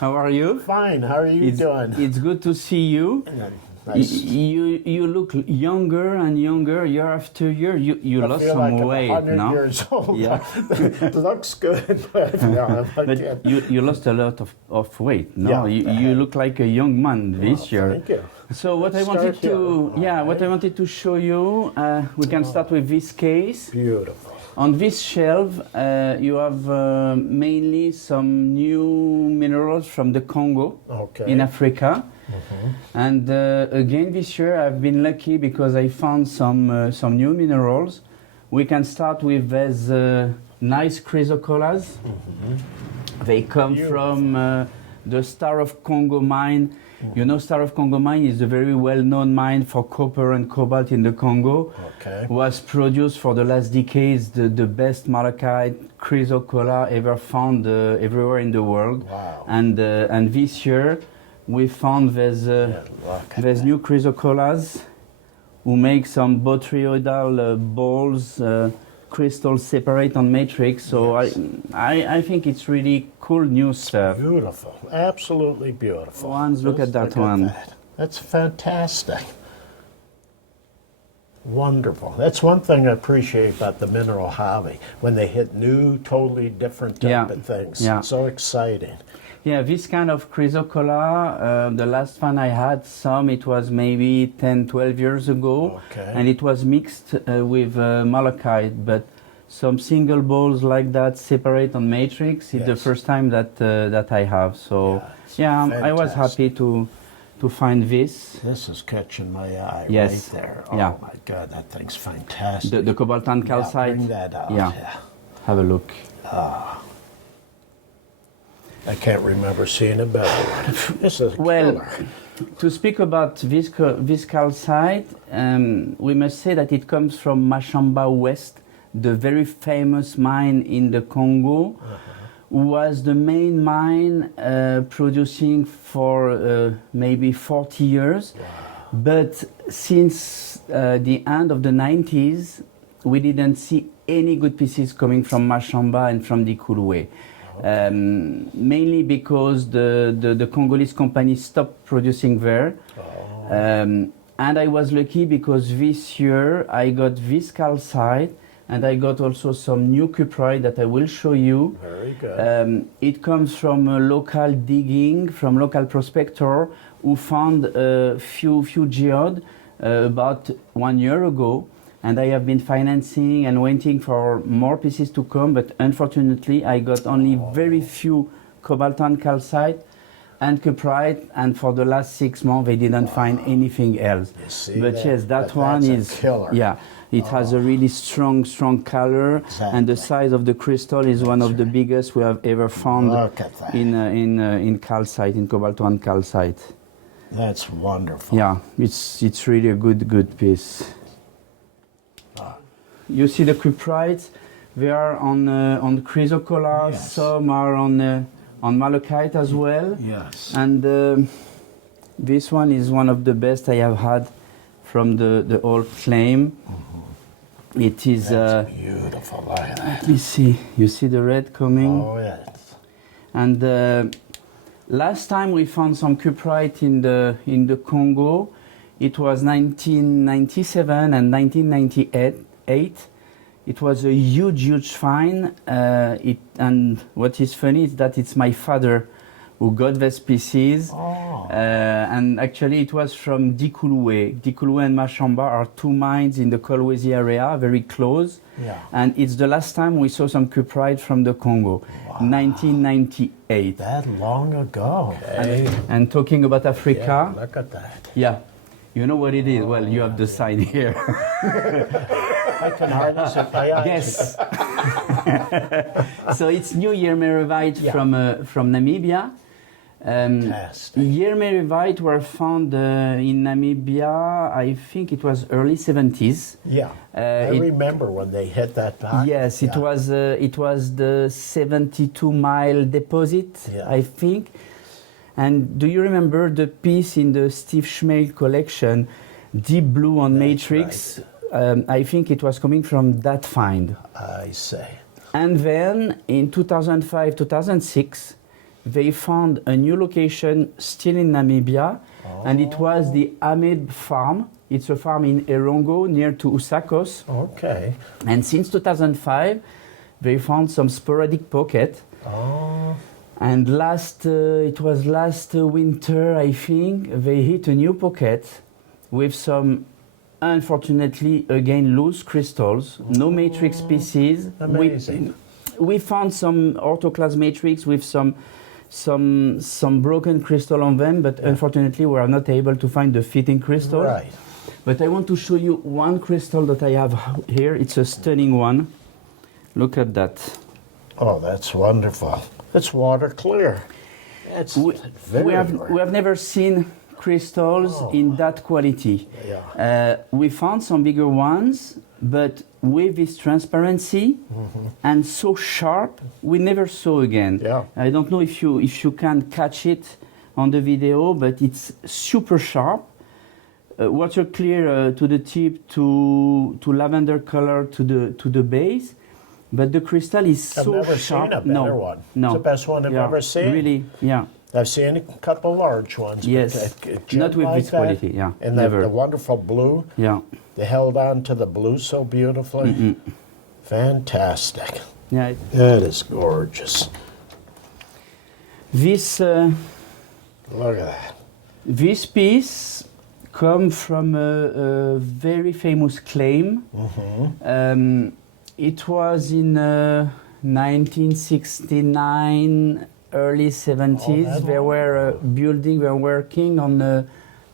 How are you? Fine. How are you doing? It's good to see you. Nice. You look younger and younger year after year. You I lost feel some like weight, I'm 100 no? years old. Yeah. Looks good, but no, But you lost a lot of weight, no? Yeah, You look like a young man this year. Thank you. So what I wanted to show you, we can start with this case. Beautiful. On this shelf, you have mainly some new minerals from the Congo in Africa. And again this year I've been lucky because I found some new minerals. We can start with these nice chrysocollars. They come from the Star of Congo mine. You know, Star of Congo mine is a very well-known mine for copper and cobalt in the Congo. Was produced for the last decades the best malachite chrysocollar ever found everywhere in the world. Wow. And this year we found these new chrysocollars who make some botryoidal balls, crystals separate on matrix. So yes. I think it's really cool new stuff. Beautiful. Absolutely beautiful. Look at that one. That's fantastic. Wonderful. That's one thing I appreciate about the mineral hobby, when they hit new, totally different type of things. Yeah. So exciting. Yeah, this kind of chrysocollar, the last one I had it was maybe 10, 12 years ago. And it was mixed with malachite, but some single balls like that separate on matrix. It's the first time that I have. So I was happy to find this. This is catching my eye yes. right there. Yeah. Oh my God, that thing's fantastic. The Cobalt Calcite. Bring that out. Yeah. Have a look. I can't remember seeing a better one. This is killer. To speak about this calcite, we must say that it comes from Mashamba West, the very famous mine in the Congo, was the main mine producing for maybe 40 years. Wow. But since the end of the 90s, we didn't see any good pieces coming from Mashamba and from Dikulwe. Mainly because the Congolese company stopped producing there. And I was lucky because this year I got this calcite and I got also some new cuprite that I will show you. Very good. It comes from a local digging, from local prospector who found a few geodes about 1 year ago. And I have been financing and waiting for more pieces to come, but unfortunately I got only very few cobalt calcite and cuprite, and for the last 6 months they didn't find anything else. But yes, that one is killer. Yeah, it has a really strong color, and the size of the crystal is one of the biggest we have ever found in calcite, in cobalt calcite. That's wonderful. Yeah, it's really a good piece. You see the cuprites, they are on chrysocollar, some are on malachite as well. Yes. And this one is one of the best I have had from the old claim. It is beautiful. Look at that. Let me see. You see the red coming? Oh yes. And last time we found some cuprite in the Congo, it was 1997 and 1998. It was a huge find. And what is funny is that it's my father who got these pieces. And actually it was from Dikulwe. Dikulwe and Mashamba are 2 mines in the Kolwezi area, very close. Yeah. And it's the last time we saw some cuprite from the Congo, 1998. That long ago. And talking about Africa. Yeah, look at that. Yeah. You know what it is? Well, you have the sign here. I can hardly see my eyes. Yes. So it's new Yermerivite from Namibia. Fantastic. Yermerivite were found in Namibia, I think it was early 70s. Yeah, I remember when they hit that back. Yes, it was the 72-mile deposit, I think. And do you remember the piece in the Steve Schmale collection, Deep Blue on Matrix? Right. I think it was coming from that find. I say. And then in 2005, 2006, they found a new location still in Namibia, and it was the Amid farm. It's a farm in Erongo near to Usakos. Okay. And since 2005, they found some sporadic pocket. Oh. And it was last winter, I think, they hit a new pocket with some, unfortunately, again, loose crystals, no matrix species. Amazing. We found some orthoclase matrix with some broken crystal on them, but unfortunately we are not able to find the fitting crystal. Right. But I want to show you one crystal that I have here. It's a stunning one. Look at that. Oh, that's wonderful. It's water clear. It's we have never seen crystals in that quality. Yeah. We found some bigger ones, but with this transparency and so sharp, we never saw again. Yeah. I don't know if you can catch it on the video, but it's super sharp. Water clear to the tip, to lavender color to the base, but the crystal is so sharp. I've never seen a better one. No, It's the best one I've ever seen. Really, yeah. I've seen a couple large ones. Yes, but not with like this quality. Yeah, and never. the wonderful blue. Yeah. They held on to the blue so beautifully. Fantastic. Yeah. That is gorgeous. This. Look at that. This piece comes from a very famous claim. It was in 1969, early 70s. They were working on a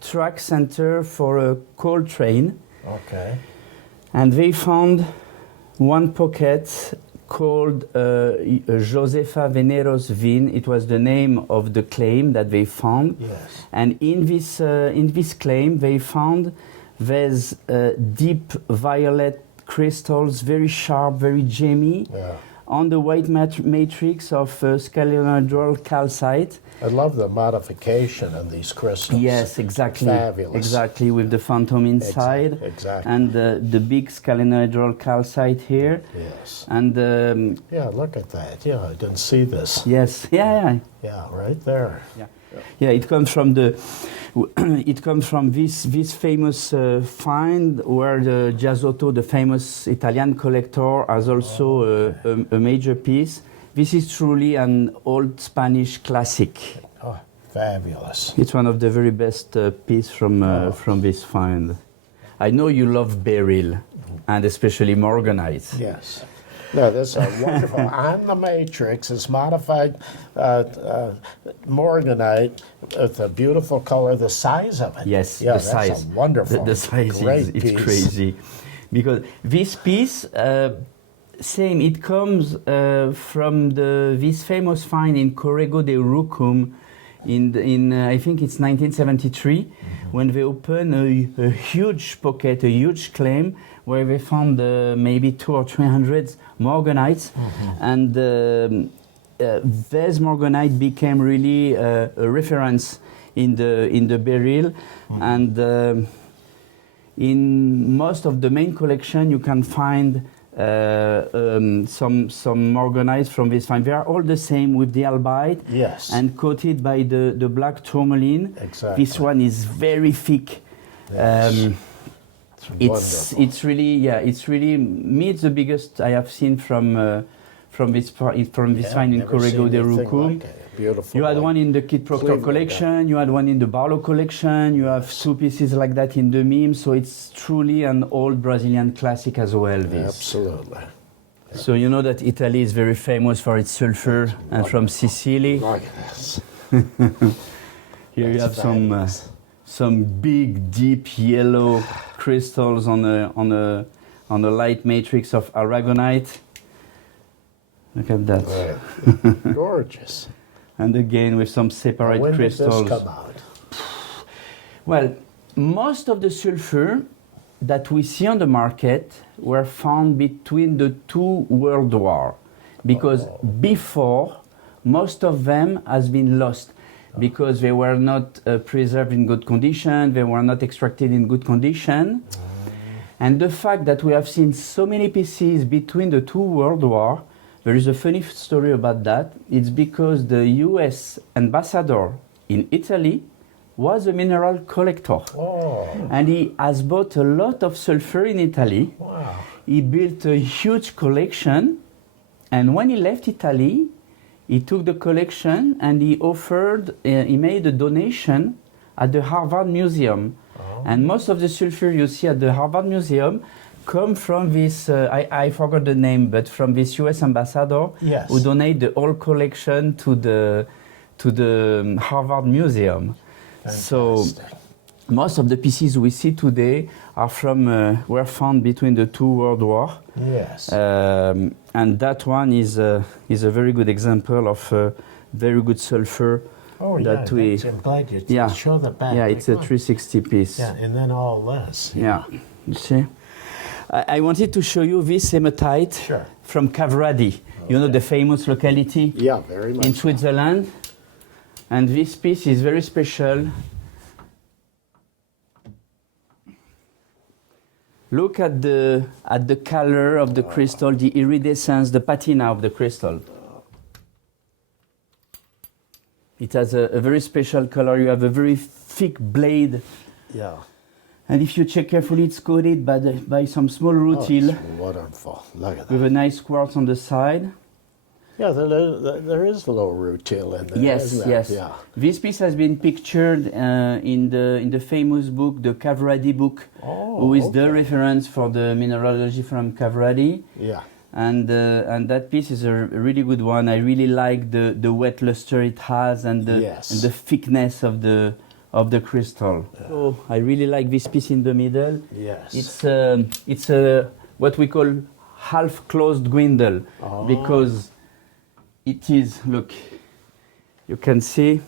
track center for a coal train. Okay. And they found one pocket called Josefa Veneros Vin. It was the name of the claim that they found. Yes. And in this claim, they found these deep violet crystals, very sharp, very gemmy, on the white matrix of scalenoidal calcite. I love the modification of these crystals. Yes, exactly. Fabulous. Exactly, with the phantom inside. Exactly. And the big scalenoidal calcite here. Yes. And yeah, look at that. Yeah, I didn't see this. yes, yeah. Yeah, right there. Yeah, it comes from this famous find where the Giasotto, the famous Italian collector, has also a major piece. This is truly an old Spanish classic. Oh, fabulous. It's one of the very best pieces from this find. I know you love beryl, and especially morganite. Yes. No, this is a wonderful. On the matrix, it's modified morganite with a beautiful color. The size of it. Yes, yeah, the that's size. A wonderful. The size great is piece. crazy, because this piece, same. It comes from this famous find in Corrego de Rucum, in I think it's 1973, when they opened a huge pocket, a huge claim, where they found maybe 200 or 300 morganites, and this morganite became really a reference in the beryl, and in most of the main collection you can find some morganites from this find. They are all the same with the albite, yes, and coated by the black tourmaline. Exactly. This one is very thick. Yes. It's really me. It's the biggest I have seen from this find in Corrego de Rucum. Beautiful. You had one in the Kit Proctor collection. You had one in the Barlow collection. You have two pieces like that in the Mime. So it's truly an old Brazilian classic as well. This. Absolutely. So you know that Italy is very famous for its sulfur, and from Sicily. Look at this. Here you have some big, deep yellow crystals on a light matrix of aragonite. Look at that. Right. Gorgeous. And again with some separate when crystals. Did this come out? Well, most of the sulfur that we see on the market were found between the two world wars, because before most of them has been lost. Because they were not preserved in good condition, they were not extracted in good condition. And the fact that we have seen so many pieces between the two world wars, There is a funny story about that. It's because the US ambassador in Italy was a mineral collector. Oh. And he has bought a lot of sulfur in Italy. Wow. He built a huge collection. And when he left Italy, he took the collection and he made a donation at the Harvard Museum. Oh. And most of the sulfur you see at the Harvard Museum come from this, I forgot the name, but from this US ambassador who donated the whole collection to the Harvard Museum. Fantastic. So most of the pieces we see today are were found between the two World Wars. Yes. And that one is a very good example of very good sulfur. Oh, that I'm glad you show the back. Yeah, it's a 360 piece. Yeah, and then all this. Yeah, you see? I wanted to show you this hematite from Cavradi. Okay. You know the famous locality? Yeah, very much. In Switzerland. And this piece is very special. Look at the color of the crystal, the iridescence, the patina of the crystal. It has a very special color. You have a very thick blade. Yeah. And if you check carefully, it's coated by some small rutile. Oh, wonderful. Look at that. With a nice quartz on the side. Yeah, there is a little rutile in there. Yes, yes. Yeah. This piece has been pictured in the famous book, the Cavradi book, who is the reference for the mineralogy from Cavradi. Yeah. And that piece is a really good one. I really like the wet luster it has and the thickness of the crystal. Yeah. So I really like this piece in the middle. Yes. It's a what we call half closed gwindle because it is, look, you can see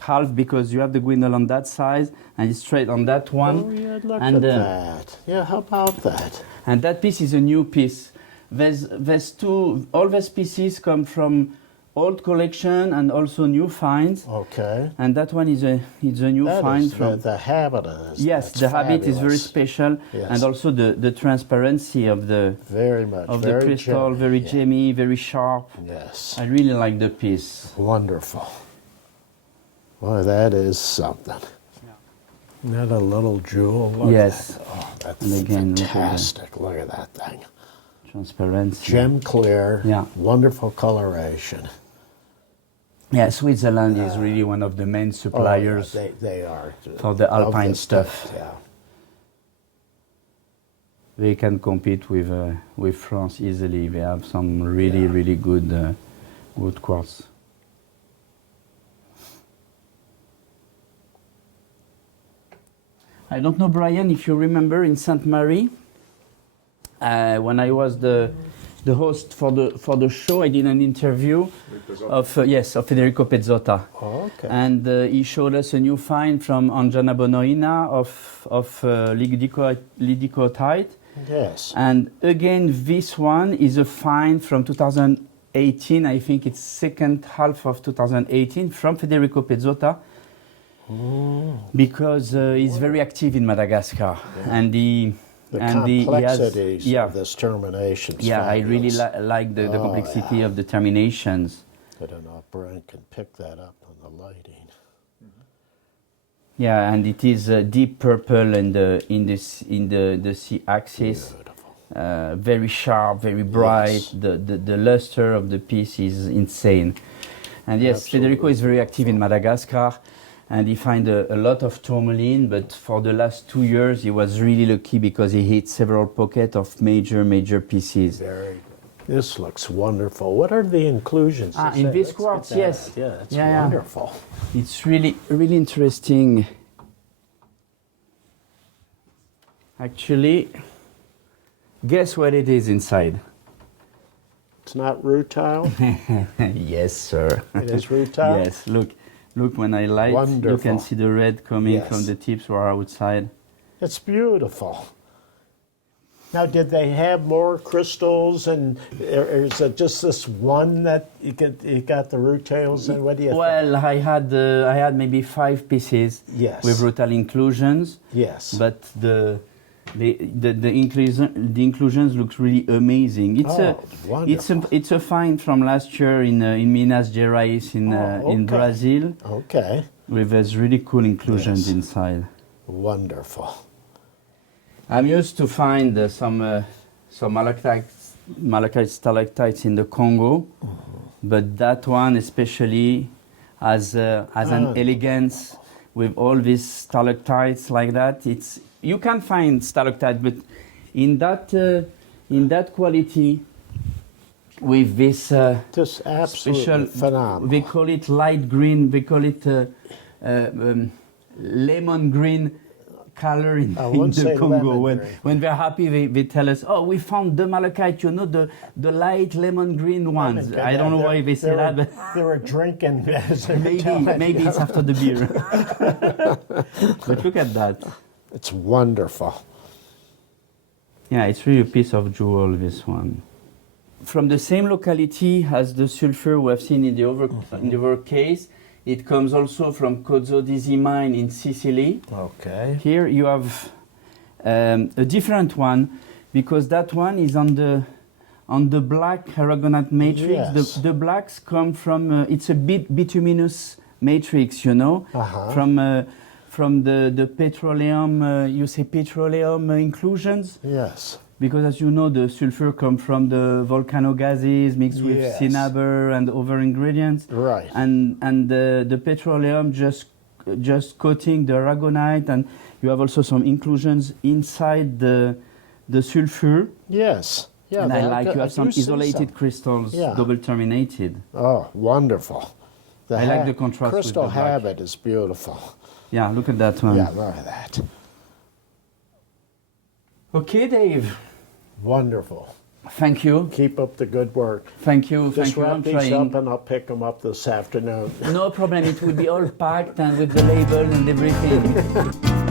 half because you have the gwindle on that side and it's straight on that one. Oh yeah, look at that. Yeah, how about that? And that piece is a new piece. All these pieces come from old collection and also new finds. Okay. And that one is a new find from the habit is. Yes, the habit is very special, and also the transparency of the very crystal, very gemmy, very sharp. Yes. I really like the piece. Wonderful. Well, that is something. Yeah. Isn't that a little jewel? Look at that. Oh, that's fantastic. Look at that thing. Transparency. Gem clear. Yeah. Wonderful coloration. Yeah, Switzerland is really one of the main suppliers. They are for the alpine stuff. Yeah. They can compete with France easily. They have some really good quartz. I don't know, Brian, if you remember in Sainte Marie, when I was the host for the show, I did an interview of Federico Pezzotta. Oh, okay. And he showed us a new find from Angiana Bonoina of lidicotite. Yes. And again, this one is a find from 2018. I think it's second half of 2018 from Federico Pezzotta. Because he's very active in Madagascar, and the complexities of this termination. Yeah, I really like the complexity of the terminations. I don't know if Brian can pick that up on the lighting. Yeah, and it is deep purple in the C-axis. Beautiful. Very sharp, very bright. Yes. The luster of the piece is insane. And yes, absolutely. Federico is very active in Madagascar. And he found a lot of tourmaline, but for the last 2 years he was really lucky because he hit several pockets of major pieces. Very good. This looks wonderful. What are the inclusions? In this quartz, yes. Yeah, it's wonderful. It's really interesting. Actually, guess what it is inside? It's not rutile? Yes, sir. It is rutile? Yes, Look, when I light, wonderful. You can see the red coming from the tips or outside. It's beautiful. Now, did they have more crystals, and is it just this one that you got the rutiles in? What do you think? Well, I had maybe 5 pieces with rutile inclusions. Yes. But The inclusions look really amazing. It's a find from last year in Minas Gerais in Brazil. Okay. With these really cool inclusions inside. Wonderful. I'm used to find some malachite stalactites in the Congo, but that one especially has an elegance with all these stalactites like that. You can find stalactite, but in that quality, with this just special, phenomenal. they call it light green. They call it lemon green color in the Congo. When they're happy, they tell us, "Oh, we found the malachite. You know, the light lemon green ones." I don't know why they say that, but they were drinking. maybe it's after the beer. But look at that. It's wonderful. Yeah, it's really a piece of jewel, this one. From the same locality as the sulfur we have seen in the other case, it comes also from Cozzo di mine in Sicily. Okay. Here you have a different one, because that one is on the black aragonite matrix. Yes. The blacks come from, it's a bituminous matrix, you know, from the petroleum, you say petroleum inclusions? Yes. Because as you know, the sulfur comes from the volcano gases mixed with cinnabar and other ingredients. Right. And the petroleum just coating the aragonite, and you have also some inclusions inside the sulfur. Yes. Yeah. And I like you have some isolated crystals, double terminated. Oh, wonderful. I like the contrast crystal with the black. habit is beautiful. Yeah, look at that one. Yeah, look at that. Okay, Dave. Wonderful. Thank you. Keep up the good work. Thank you. Just Thank you. wrap I'm these trying. up and I'll pick them up this afternoon. No problem. It will be all packed and with the label and everything.